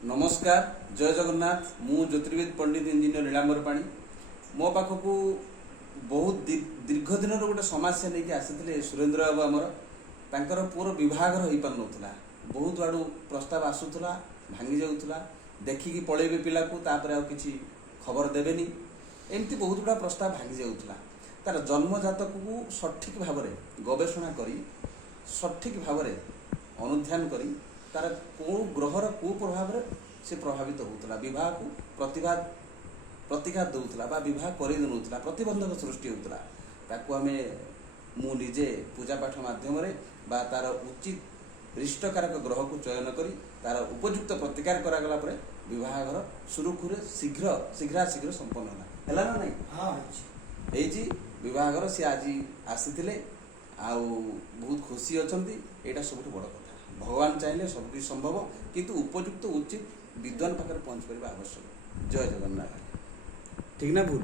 नमस्कार जय जगन्नाथ मु ज्योतिर्विद पंडित इंजीनियर नीलांबर पाणी मो पाखक बहुत दीर्घ दिन गोटे समस्या नहीं आसी सुरेंद्र बाबू आमर तांकर पुअर विभागर हो पार ना बहुत आड़ू प्रस्ताव आसूला भांगी जाऊला देखिकी पलैबे पिला को किसी खबर देवेनी एमती बहुत गुड़ा प्रस्ताव भांगी जाऊला तार जन्मजातक को सठिक भाव गवेषणा करी सठिक भाव अनुध्यान करी तार कौ ग्रहर कौ प्रभाव से प्रभावित होता विवाह को प्रतिघात दूसरा विवाह करला प्रतिबंधक सृष्टि होता आम मुझे पूजा पाठ मध्यम तार उचित रिष्टकारक ग्रह को चयन करी तार उपयुक्त प्रतिकार करागला विवाहर सुरुखुरे शीघ्र संपन्न है ना नहीं विवाहर सी आज आसी आउ बहुत खुशी अच्छा यहाँ सब बड़ कथा भगवान चाहिए सबकि संभव किंतु उपयुक्त उचित विद्वान पाखे पहुँच पार आवश्यक जय जगन्नाथ ठीक ना भूल।